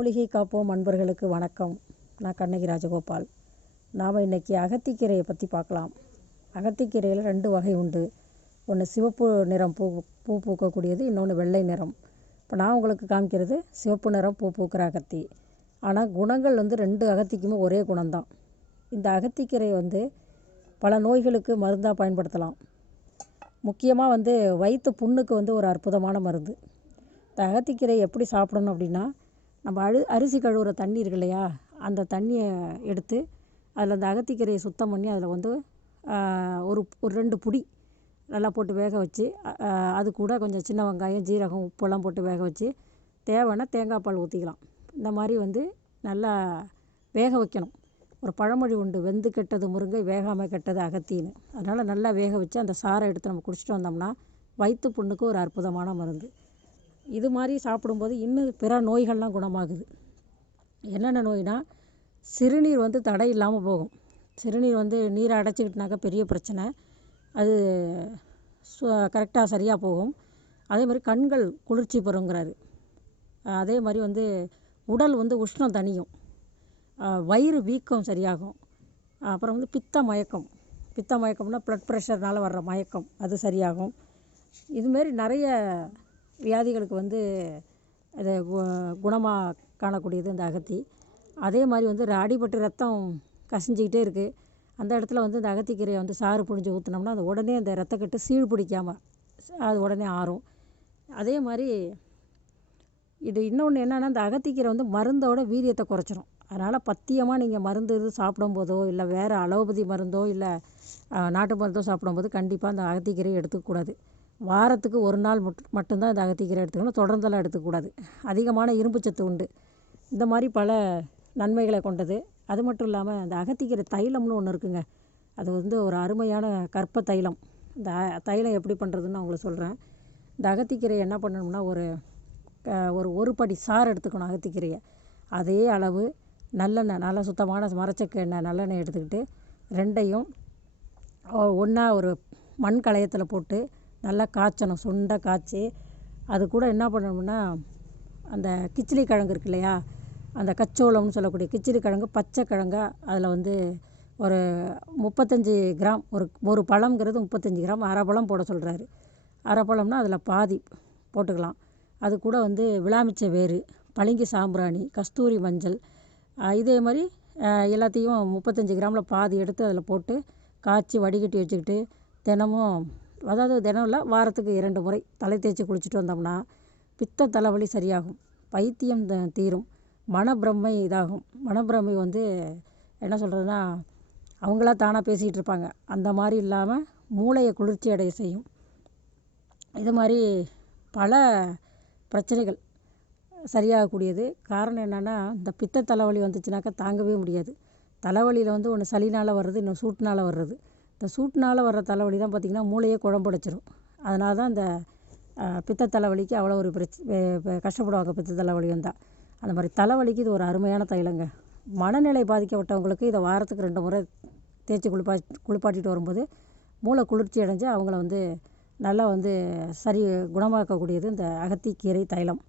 மூலிகை காப்போம் அன்பர்களுக்கு வணக்கம். நான் கண்ணகி ராஜகோபால். நாம் இன்றைக்கி அகத்திக்கீரையை பற்றி பார்க்கலாம். அகத்திக்கீரையில் 2 வகை உண்டு. ஒன்று சிவப்பு நிறம் பூ பூக்கக்கூடியது, இன்னொன்று வெள்ளை நிறம். இப்போ நான் உங்களுக்கு காமிக்கிறது சிவப்பு நிறம் பூ பூக்கிற அகத்தி. ஆனால் குணங்கள் 2 அகத்திக்குமே ஒரே குணம்தான். இந்த அகத்திக்கீரை பல நோய்களுக்கு மருந்தாக பயன்படுத்தலாம். முக்கியமாக வயிற்று புண்ணுக்கு ஒரு அற்புதமான மருந்து. இந்த அகத்திக்கீரை எப்படி சாப்பிடணும் அப்படின்னா, நம்ம அரிசி கழுவுற தண்ணி இருக்கு இல்லையா, அந்த தண்ணியை எடுத்து அதில் அந்த அகத்திக்கீரையை சுத்தம் பண்ணி அதில் ஒரு 2 புடி நல்லா போட்டு வேக வச்சு, அது கூட கொஞ்சம் சின்ன வெங்காயம், ஜீரகம், உப்பெல்லாம் போட்டு வேக வச்சு தேவைன்னா தேங்காய் பால் ஊற்றிக்கலாம். இந்த மாதிரி நல்லா வேக வைக்கணும். ஒரு பழமொழி உண்டு, வெந்து கெட்டது முருங்கை, வேகாமல் கெட்டது அகத்தின்னு. அதனால் நல்லா வேக வச்சு அந்த சாறை எடுத்து நம்ம குடிச்சிட்டு வந்தோம்னா வயிற்று புண்ணுக்கு ஒரு அற்புதமான மருந்து. இது மாதிரி சாப்பிடும்போது இன்னும் பிற நோய்கள்லாம் குணமாகுது. என்னென்ன நோய்னா, சிறுநீர் தடை இல்லாமல் போகும். சிறுநீர் நீரை அடைச்சிக்கிட்டுனாக்கா பெரிய பிரச்சனை. அது கரெக்டாக சரியாக போகும். அதே மாதிரி கண்கள் குளிர்ச்சி பெறுங்கிறாரு. அதே மாதிரி உடல் உஷ்ணம் தணியும். வயிறு வீக்கம் சரியாகும். அப்புறம் பித்த மயக்கம்னா ப்ளட் ப்ரெஷர்னால் வர்ற மயக்கம், அது சரியாகும். இதுமாரி நிறைய வியாதிகளுக்கு அதை குணமாக காணக்கூடியது இந்த அகத்தி. அதே மாதிரி அடிபட்டு ரத்தம் கசிஞ்சிக்கிட்டே இருக்குது, அந்த இடத்துல இந்த அகத்திக்கீரையை சாறு புழிஞ்சு ஊற்றினோம்னா அது உடனே அந்த ரத்தக்கட்டு சீழ் பிடிக்காமல் அது உடனே ஆறும். அதே மாதிரி இது இன்னொன்று என்னென்னா, இந்த அகத்திக்கீரை மருந்தோட வீரியத்தை குறைச்சிரும். அதனால் பத்தியமாக நீங்கள் மருந்து சாப்பிடும்போதோ இல்லை வேறு அலோபதி மருந்தோ இல்லை நாட்டு மருந்தோ சாப்பிடும்போது கண்டிப்பாக அந்த அகத்திக்கீரையை எடுத்துக்கக்கூடாது. வாரத்துக்கு 1 நாள் மட்டும்தான் இந்த அகத்திக்கீரை எடுத்துக்கணும். தொடர்ந்தெல்லாம் எடுத்துக்கக்கூடாது. அதிகமான இரும்புச்சத்து உண்டு. இந்த மாதிரி பல நன்மைகளை கொண்டது. அது மட்டும் இல்லாமல் இந்த அகத்திக்கீரை தைலம்னு ஒன்று இருக்குங்க. அது ஒரு அருமையான கற்ப தைலம். இந்த தைலம் எப்படி பண்ணுறதுன்னு நான் உங்களுக்கு சொல்கிறேன். இந்த அகத்திக்கீரை என்ன பண்ணணும்னா, ஒரு படி சாறு எடுத்துக்கணும் அகத்திக்கீரையை. அதே அளவு நல்லெண்ணெய், நல்லா சுத்தமான மரச்செக்கு எண்ணெய், நல்லெண்ணெய் எடுத்துக்கிட்டு 2ஐயும் ஒன்றா ஒரு மண் கலயத்தில் போட்டு நல்லா காய்ச்சணும். சுண்ட காய்ச்சி அது கூட என்ன பண்ணணும்னா, அந்த கிச்சிலி கிழங்கு இருக்கு இல்லையா, அந்த கச்சோளம்னு சொல்லக்கூடிய கிச்சிலி கிழங்கு, பச்சை கிழங்கா அதில் ஒரு 35 கிராம், ஒரு பழம்ங்கிறது 35 கிராம், அரை பழம் போட சொல்கிறாரு. அரை பழம்னா அதில் பாதி போட்டுக்கலாம். அது கூட விளாமிச்சை வேறு, பளிங்கு சாம்பிராணி, கஸ்தூரி மஞ்சள், இதே மாதிரி எல்லாத்தையும் 35 கிராமில் பாதி எடுத்து அதில் போட்டு காய்ச்சி வடிகட்டி வச்சுக்கிட்டு தினமும் இல்லை, வாரத்துக்கு 2 முறை தலை தேய்ச்சி குளிச்சுட்டு வந்தோம்னா பித்த தலைவலி சரியாகும், பைத்தியம் தீரும், மனப்பிரமை இதாகும். மனப்பிரமை என்ன சொல்கிறதுனா, அவங்களா தானாக பேசிக்கிட்டு இருப்பாங்க, அந்த மாதிரி இல்லாமல் மூளையை குளிர்ச்சி அடைய செய்யும். இது மாதிரி பல பிரச்சனைகள் சரியாகக்கூடியது. காரணம் என்னென்னா, இந்த பித்த தலைவலி வந்துச்சுனாக்கா தாங்கவே முடியாது. தலைவலியில் ஒன்று சளினால் வர்றது, இன்னும் சூட்டினால் வர்றது. இந்த சூட்டினால் வர்ற தலைவலி தான் பார்த்திங்கன்னா மூளையே குழம்படைச்சிரும். அதனால தான் இந்த பித்த தலைவலிக்கு அவ்வளோ ஒரு கஷ்டப்படுவாங்க. பித்த தலைவலி வந்தால் அந்த மாதிரி தலைவலிக்கு இது ஒரு அருமையான தைலங்க. மனநிலை பாதிக்கப்பட்டவங்களுக்கு இதை வாரத்துக்கு 2 முறை தேய்ச்சி குளிப்பாட்டிட்டு வரும்போது மூளை குளிர்ச்சி அடைஞ்சு அவங்கள நல்லா சரி குணமாக்கக்கூடியது இந்த அகத்திக்கீரை தைலம்.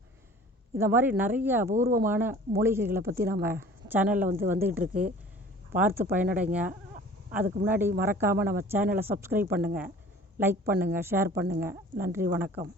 இந்த மாதிரி நிறைய அபூர்வமான மூலிகைகளை பற்றி நம்ம சேனலில் வந்துக்கிட்டு இருக்கு. பார்த்து பயனடைங்க. அதுக்கு முன்னாடி மறக்காமல் நம்ம சேனலை சப்ஸ்கிரைப் பண்ணுங்கள், லைக் பண்ணுங்கள், ஷேர் பண்ணுங்கள். நன்றி, வணக்கம்.